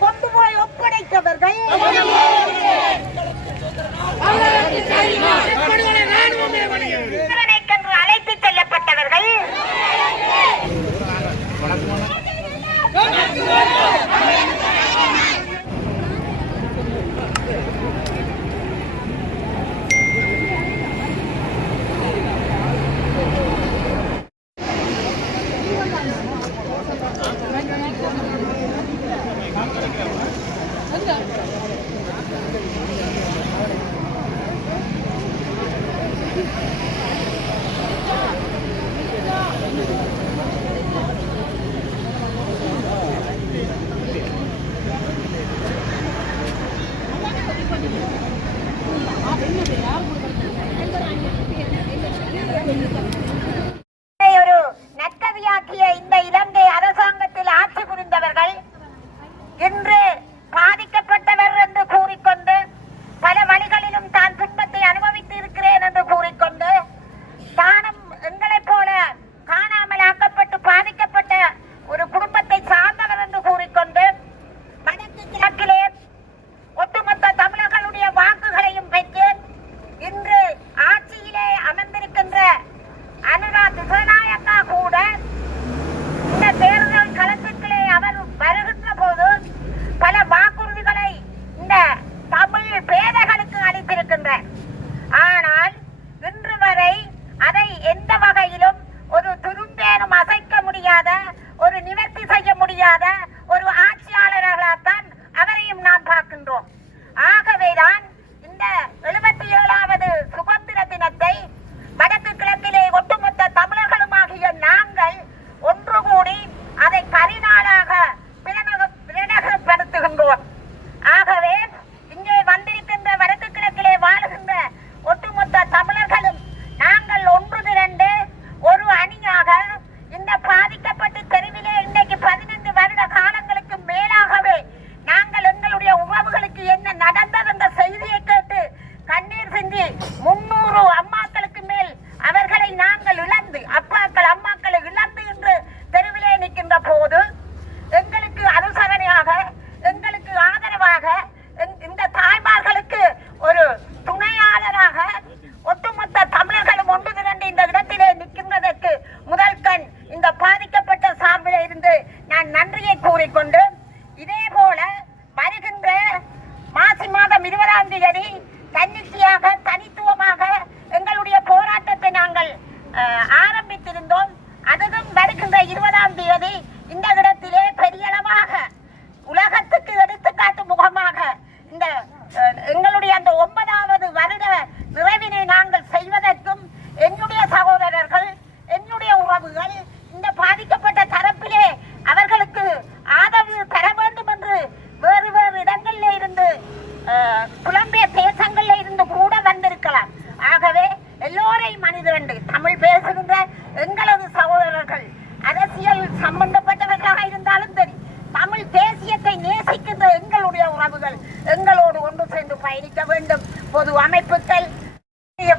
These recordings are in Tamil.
கொண்டு போய் ஒப்படைத்தவர்கள் அழைத்து செல்லப்பட்டவர்கள் ஒரு நற்கதியாக்கிய இந்த இலங்கை அரசாங்கத்தில் ஆட்சி புரிந்தவர்கள் இன்று பாதிக்கப்பட்டவர் என்று கூறிக்கொண்டு பல வழிகளிலும் தான் துன்பத்தை அனுபவித்து இருக்கிறேன் என்று கூறிக்கொண்டு தானும் எங்களைப் போல காணாமல் ஆக்கப்பட்டு பாதிக்கப்பட்ட ஒரு குடும்பத்தை சார்ந்தவர் என்று கூறிக்கொண்டு வடக்கு கிழக்கிலே ஒட்டுமொத்த தமிழர்களுடைய வாக்குகளையும் பெற்று இன்று ஆட்சியிலே அமர்ந்திருக்கின்ற அனுரா திசாநாயக்கா கூட இந்த தேர்தல் களத்திற்குள்ளே அவர் வருகின்ற போது பல வாக்குறுதிகளை இந்த தமிழ் பேதைகளுக்கு அளித்திருக்கின்றார். ஆனால் இன்று வரை அதை எந்த வகையிலும் ஒரு துரும்பேனும் அசைக்க முடியாத, ஒரு நிவர்த்தி செய்ய முடியாத ஒரு ஆட்சியாளர்களால்தான் அவரையும் நாம் பார்க்கின்றோம். ஆகவேதான் இந்த 77வது சுதந்திர தினத்தை வடக்கு கிழக்கிலே ஒட்டுமொத்த தமிழர்களுமாகிய நாங்கள் ஒன்று கூடி அதை கரிநாளாக பிரகடனப்படுத்துகின்றோம். ஆகவே இங்கே வந்திருக்கின்ற வடக்கு கிழக்கிலே வாழுகின்ற ஒட்டுமொத்த தமிழர்களும் நாங்கள் ஒன்று திரண்டு ஒரு அணியாக இந்த பாதிக்கப்பட்டு தெருவிலே இன்றைக்கு 15 வருட காலங்களுக்கு மேலாகவே நாங்கள் எங்களுடைய உறவுகளுக்கு என்ன நடந்தது என்ற செய்தியை கேட்டு கண்ணீர் சிந்தி 300 அம்மாக்களுக்கு மேல் அவர்களை நாங்கள் இழந்து, அப்பாக்கள் அம்மாக்களை இழந்து என்று தெருவிலே நிற்கின்ற போது எங்களுக்கு அனுசரணையாக, எங்களுக்கு ஆதரவாக, இந்த தாய்மார்களுக்கு ஒரு துணையாளராக ஒட்டுமொத்த தமிழர்களும் ஒன்று திரண்டு இந்த இடத்திலே நிற்கின்றதற்கு முதல் கண் இந்த பாதிக்கப்பட்ட சார்பில் இருந்து நான் நன்றியை கூறிக்கொண்டு, இதே போல வருகின்ற மாசி மாதம் 20ஆம் தேதி தன்னிச்சையாக தனித்துவமாக எங்களுடைய போராட்டத்தை நாங்கள் ஆரம்பித்திருந்தோம். அதுவும் வருகின்ற 20ஆம் தேதி இந்த இடத்திலே பெரியளவாக உலகத்துக்கு எடுத்துக்காட்டு முகமாக இந்த எங்களுடைய அந்த 9வது வருட நிறைவினை நாங்கள் செய்வதற்கும் என்னுடைய சகோதரர்கள், என்னுடைய உறவுகள் இந்த பாதிக்கப்பட்ட தரப்பிலே அவர்களுக்கு ஆதரவு தர வேண்டும் என்று வேறு வேறு இடங்களில் இருந்து புலம்பெயர் தேசங்களில் இருந்து கூட வந்திருக்கலாம். ஆகவே எல்லோரையும் மனிதரண்டு தமிழ் பேசுகின்ற எங்களது சகோதரர்கள் அரசியல் சம்பந்தப்பட்டவர்களாக இருந்தாலும் சரி, தமிழ் தேசியத்தை நேசிக்கின்ற எங்களுடைய உறவுகள் எங்களோடு ஒன்று சேர்ந்து பயணிக்க வேண்டும். பொது அமைப்புகள்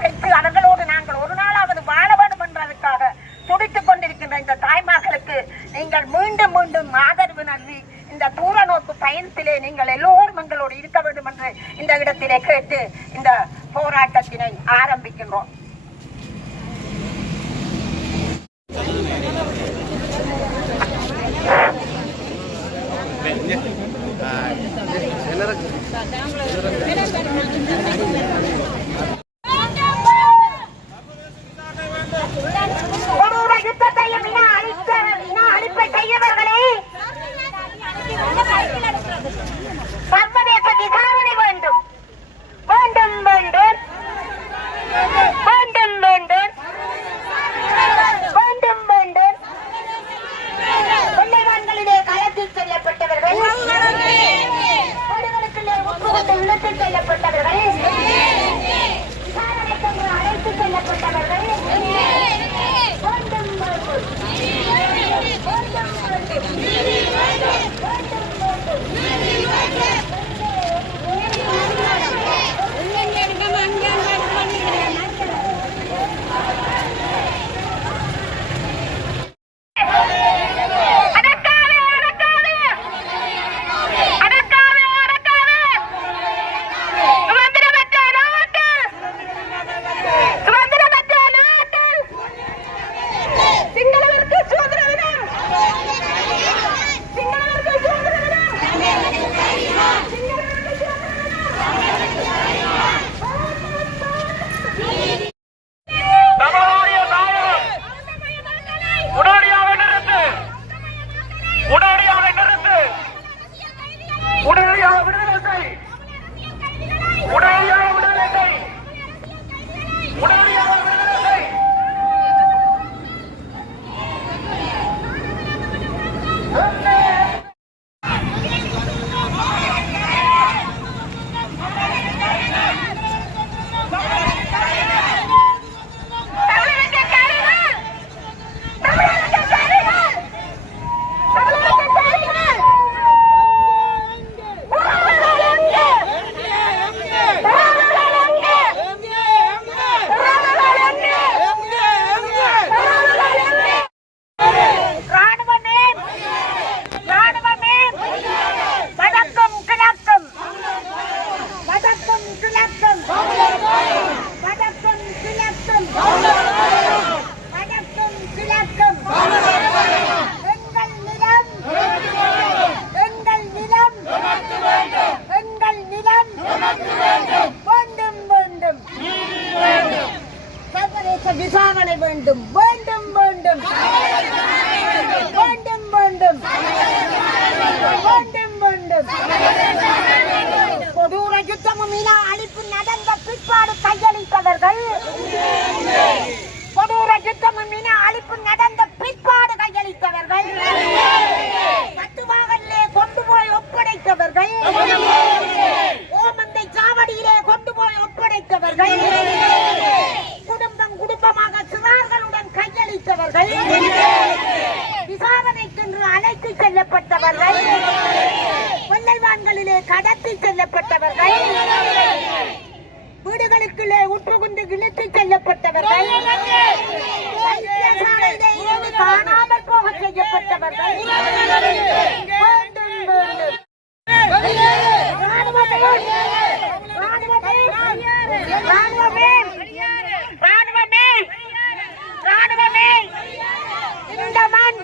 பெற்று அவர்களோடு நாங்கள் ஒரு நாளாவது வாழ வேண்டும் என்பதற்காக துடித்துக் கொண்டிருக்கின்ற இந்த தாய்மார்களுக்கு நீங்கள் மீண்டும் மீண்டும் ஆதரவு நல்கி இந்த தூர நோக்கு பயணத்திலே நீங்கள் எல்லோரும் எங்களோடு இருக்க வேண்டும் என்று இந்த இடத்திலே கேட்டு இந்த போராட்டத்தினை ஆரம்பிக்கின்றோம். யுத்தத்தையும் அழிப்பை செய்யவர்களே சர்வதேச விசாரணை வேண்டும் வேண்டும் வேண்டும் விசாரணை வேண்டும் வேண்டும் வேண்டும் வேண்டும் வேண்டும் வேண்டும் வேண்டும். கொடூர யுத்தமும் இன அழிப்பு நடந்த பிற்பாடு கையளித்தவர்கள், கொடூர யுத்தமும் இன அழிப்பு நடந்த பிற்பாடு கையளித்தவர்கள், கட்டுவாகலே கொண்டு போய் ஒப்படைத்தவர்கள், ஓமந்தை சாவடியிலே கொண்டு போய் ஒப்படைத்தவர்கள், குடும்பம் குடும்பமாக சிறார்களுடன் கையளித்தவர்கள், விசாரணைக்கென்று அழைத்து செல்லப்பட்டவர்கள், கொள்ளைவான்களிலே கடத்தி செல்லப்பட்டவர்கள், வீடுகளுக்குள்ளே உட்புகுந்து இழுத்து செல்லப்பட்டவர்கள், வைத்தியசாலையிலே இருந்து காணாமல் போக செய்யப்பட்டவர்கள், வேண்டும் வேண்டும். ராணுவமே இந்த மண்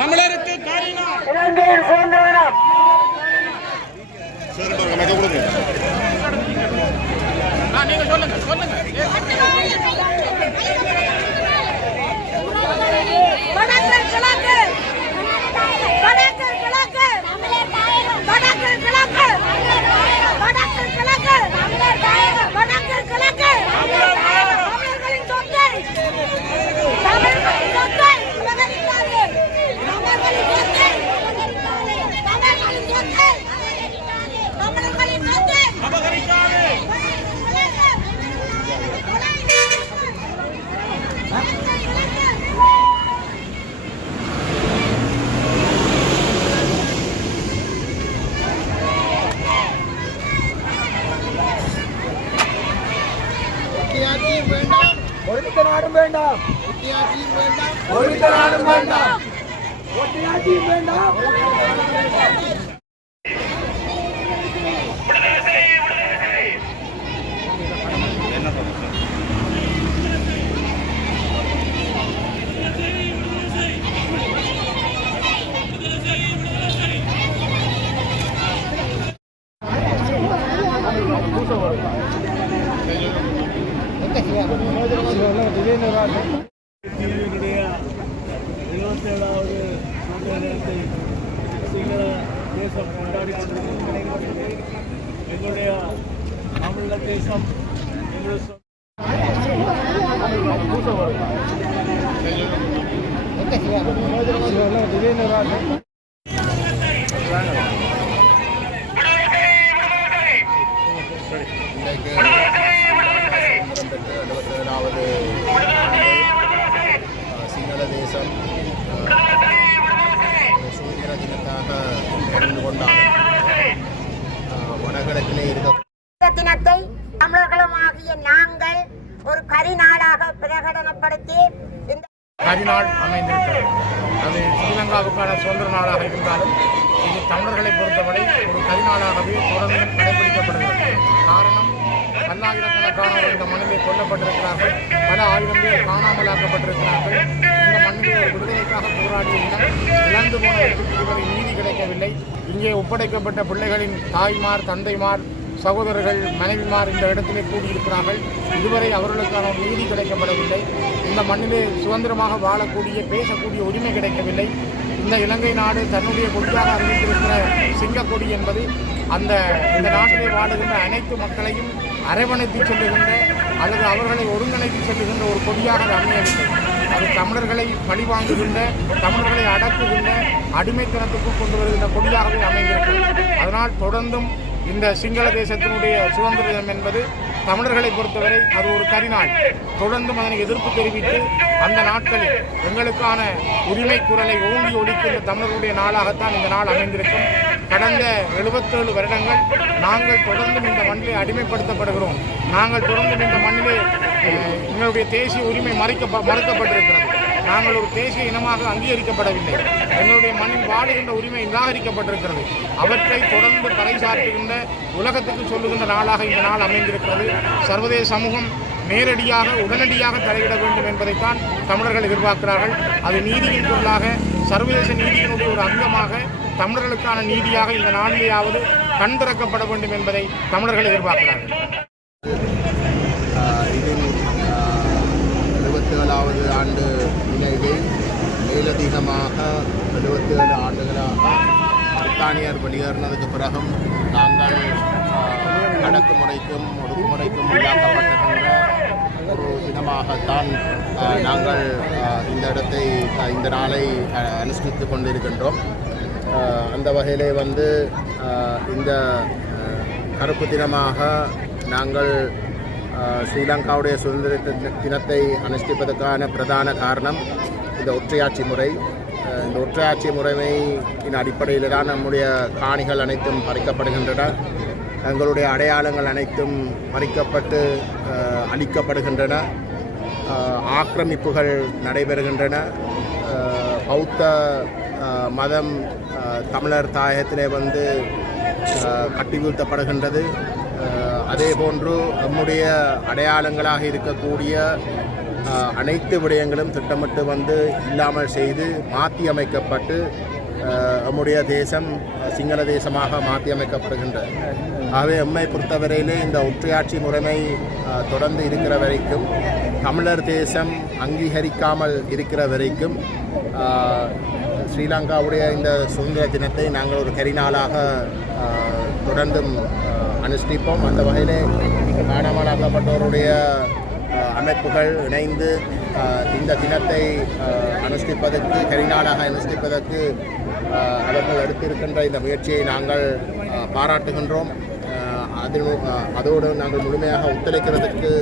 தமிழருக்கு காரினார் நீங்க சொல்லுங்க சொல்லுங்க. ஒருமித்த நாடும் வேண்டாம், ஒருமித்த நாடும் வேண்டாம், ஒட்டியாட்சியும் வேண்டாம். சிங்கள தேசம் கொண்டாடி கொண்டிருக்கிறது. எங்களுடைய தமிழ தேசம் சிங்கள தேசம் சுதந்திர தினத்தாக கலந்து கொண்டாடும் வடகிழக்கிலே இருக்க தினத்தை தமிழர்களுமாகிய நாங்கள் ஒரு கரிநாளாக பிரகடனப்படுத்தி இந்த கரிநாள் அமைந்திருக்கிறது. அது ஸ்ரீலங்காவுக்கான சுதந்திர நாளாக இருந்தாலும் இது தமிழர்களை பொறுத்தவரை ஒரு கரிநாளாகவே தொடர்ந்து கடைபிடிக்கப்படுகிறது. காரணம், பல்லாயிரக்கணக்கானவர்கள் இந்த மண்ணிலே கொல்லப்பட்டிருக்கிறார்கள், பல ஆயிரம் பேர் காணாமலாக்கப்பட்டிருக்கிறார்கள். இந்த மண்ணிலே ஒரு விடுதலைக்காக போராடிய இழந்து போனதற்கு இதுவரை நீதி கிடைக்கவில்லை. இங்கே ஒப்படைக்கப்பட்ட பிள்ளைகளின் தாய்மார், தந்தைமார், சகோதரர்கள், மனைவிமார் இந்த இடத்திலே கூடியிருக்கிறார்கள். இதுவரை அவர்களுக்கான நீதி கிடைக்கப்படவில்லை. இந்த மண்ணிலே சுதந்திரமாக வாழக்கூடிய, பேசக்கூடிய உரிமை கிடைக்கவில்லை. இந்த இலங்கை நாடு தன்னுடைய கொடியாக அறிவித்திருக்கிற சிங்கக்கொடி என்பது இந்த நாட்டிலே வாழுகின்ற அனைத்து மக்களையும் அரவணைத்து செல்லுகின்ற அல்லது அவர்களை ஒருங்கிணைத்து செல்லுகின்ற ஒரு கொடியாக அது அமையவில்லை. அது தமிழர்களை பழிவாங்குகின்ற, தமிழர்களை அடக்குகின்ற, அடிமைத்தனத்துக்கு கொண்டு வருகின்ற கொடியாகவே அமைந்திருக்கிறது. அதனால் தொடர்ந்தும் இந்த சிங்கள தேசத்தினுடைய சுதந்திர தினம் என்பது தமிழர்களை பொறுத்தவரை அது ஒரு கரிநாள். தொடர்ந்தும் அதனை எதிர்ப்பு தெரிவித்து அந்த நாட்களில் எங்களுக்கான உரிமை குரலை ஓங்கி ஒலிக்கின்ற தமிழர்களுடைய நாளாகத்தான் இந்த நாள் அமைந்திருக்கும். கடந்த 77 வருடங்கள் நாங்கள் தொடர்ந்தும் இந்த மண்ணிலே அடிமைப்படுத்தப்படுகிறோம். நாங்கள் தொடர்ந்தும் இந்த மண்ணிலே எங்களுடைய தேசிய உரிமை மறுக்கப்பட்டிருக்கிறது. நாங்கள் ஒரு தேசிய இனமாக அங்கீகரிக்கப்படவில்லை. எங்களுடைய மண்ணில் வாழுகின்ற உரிமை நிராகரிக்கப்பட்டிருக்கிறது. அவற்றை தொடர்ந்து பறைசாற்றுகின்ற, உலகத்துக்கு சொல்லுகின்ற நாளாக இந்த நாள் அமைந்திருக்கிறது. சர்வதேச சமூகம் நேரடியாக, உடனடியாக தலையிட வேண்டும் என்பதைத்தான் தமிழர்கள் எதிர்பார்க்கிறார்கள். அது நீதியின் பொருளாக, சர்வதேச நீதியினுடைய ஒரு அங்கமாக, தமிழர்களுக்கான நீதியாக இந்த நாளிலேயாவது கண் திறக்கப்பட வேண்டும் என்பதை தமிழர்கள் எதிர்பார்க்கிறார்கள். இதில் 77வது ஆண்டு நினைவை மேலதிகமாக 77 ஆண்டுகளாக பிரித்தானியர் வெளியேறினதுக்கு பிறகும் நாங்கள் அடக்குமுறைக்கும் ஒடுக்குமுறைக்கும் உள்ளாக்கப்பட்டிருக்கின்ற ஒரு தினமாகத்தான் நாங்கள் இந்த நாளை அனுஷ்டித்து கொண்டிருக்கின்றோம். அந்த வகையிலே இந்த கருப்பு தினமாக நாங்கள் ஸ்ரீலங்காவுடைய சுதந்திர தினத்தை அனுஷ்டிப்பதற்கான பிரதான காரணம் இந்த ஒற்றையாட்சி முறை. இந்த ஒற்றையாட்சி முறைமையின் அடிப்படையில் தான் நம்முடைய காணிகள் அனைத்தும் பறிக்கப்படுகின்றன. எங்களுடைய அடையாளங்கள் அனைத்தும் பறிக்கப்பட்டு அழிக்கப்படுகின்றன. ஆக்கிரமிப்புகள் நடைபெறுகின்றன. பௌத்த மதம் தமிழர் தாயகத்திலே கட்டி வீழ்த்தப்படுகின்றது. அதே போன்று நம்முடைய அடையாளங்களாக இருக்கக்கூடிய அனைத்து விடயங்களும் திட்டமிட்டு வந்து இல்லாமல் செய்து மாற்றி அமைக்கப்பட்டு நம்முடைய தேசம் சிங்கள தேசமாக மாற்றி அமைக்கப்படுகின்றது. ஆகவே எம்மை பொறுத்தவரையிலே இந்த ஒற்றையாட்சி முறைமை தொடர்ந்து இருக்கிற வரைக்கும், தமிழர் தேசம் அங்கீகரிக்காமல் இருக்கிற வரைக்கும் ஸ்ரீலங்காவுடைய இந்த சுதந்திர தினத்தை நாங்கள் ஒரு கரிநாளாக தொடர்ந்தும் அனுஷ்டிப்போம். அந்த வகையிலே காணாமலாக்கப்பட்டோருடைய அமைப்புகள் இணைந்து இந்த தினத்தை அனுஷ்டிப்பதற்கு, கரிநாளாக அனுஷ்டிப்பதற்கு அவர்கள் எடுத்திருக்கின்ற இந்த முயற்சியை நாங்கள் பாராட்டுகின்றோம். அதோடு நாங்கள் முழுமையாக ஒத்துழைக்கிறதுக்கு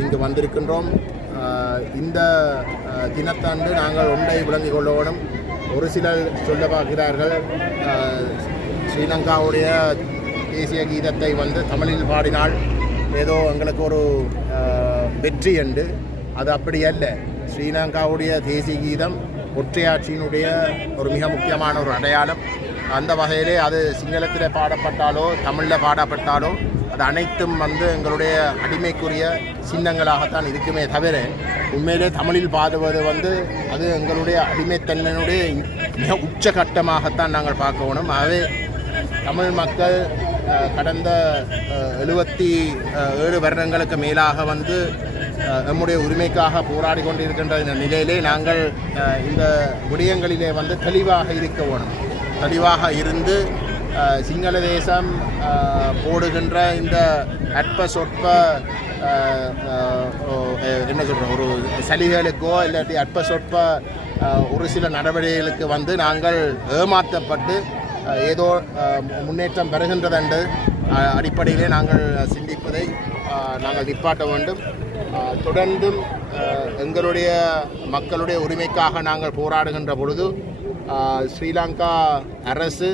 இங்கு வந்திருக்கின்றோம். இந்த தினத்தன்று நாங்கள் ஒன்றை விளங்கிக் கொள்ளவும். ஒரு சிலர் சொல்ல பார்க்கிறார்கள், ஸ்ரீலங்காவுடைய தேசிய கீதத்தை வந்து தமிழில் பாடினால் ஏதோ எங்களுக்கு ஒரு வெற்றி என்று. அது அப்படி அல்ல. ஸ்ரீலங்காவுடைய தேசிய கீதம் ஒற்றையாட்சியினுடைய ஒரு மிக முக்கியமான ஒரு அடையாளம். அந்த வகையிலே அது சிங்களத்தில் பாடப்பட்டாலோ தமிழில் பாடப்பட்டாலோ அது அனைத்தும் வந்து எங்களுடைய அடிமைக்குரிய சின்னங்களாகத்தான் இருக்குமே தவிர, உண்மையிலே தமிழில் பாடுவது வந்து அது எங்களுடைய அடிமைத்தன்மையினுடைய மிக உச்சகட்டமாகத்தான் நாங்கள் பார்க்கணும். ஆகவே தமிழ் மக்கள் கடந்த 77 வருடங்களுக்கு மேலாக வந்து நம்முடைய உரிமைக்காக போராடி கொண்டிருக்கின்ற இந்த நிலையிலே நாங்கள் இந்த விடயங்களிலே வந்து தெளிவாக இருக்க வேணும். தெளிவாக இருந்து சிங்கள தேசம் போடுகின்ற இந்த அற்ப சொற்ப என்ன சொல்கிறோம், ஒரு சலுகைகளுக்கோ இல்லாட்டி அற்ப சொற்ப ஒரு சில நடவடிக்கைகளுக்கு வந்து நாங்கள் ஏமாற்றப்பட்டு ஏதோ முன்னேற்றம் பெறுகின்றது என்ற அடிப்படையிலே நாங்கள் சிந்திப்பதை நாங்கள் நிப்பாட்ட வேண்டும். தொடர்ந்தும் எங்களுடைய மக்களுடைய உரிமைக்காக நாங்கள் போராடுகின்ற பொழுது ஸ்ரீலங்கா அரசு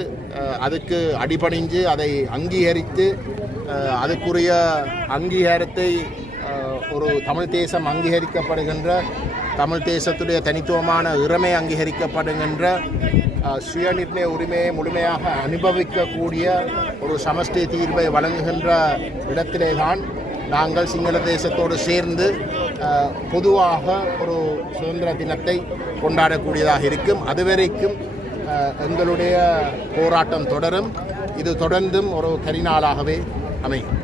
அதுக்கு அடிபணிஞ்சு அதை அங்கீகரித்து அதுக்குரிய அங்கீகாரத்தை ஒரு தமிழ் தேசம் அங்கீகரிக்கப்படுகின்ற, தமிழ் தேசத்துடைய தனித்துவமான இறமை அங்கீகரிக்கப்படுகின்ற சுயநிர்ணய உரிமையை முழுமையாக அனுபவிக்கக்கூடிய ஒரு சமஷ்டி தீர்வை வழங்குகின்ற இடத்திலே தான் நாங்கள் சிங்கள தேசத்தோடு சேர்ந்து பொதுவாக ஒரு சுதந்திர தினத்தை கொண்டாடக்கூடியதாக இருக்கும். அதுவரைக்கும் எங்களுடைய போராட்டம் தொடரும். இது தொடர்ந்தும் ஒரு கரிநாளாகவே அமையும்.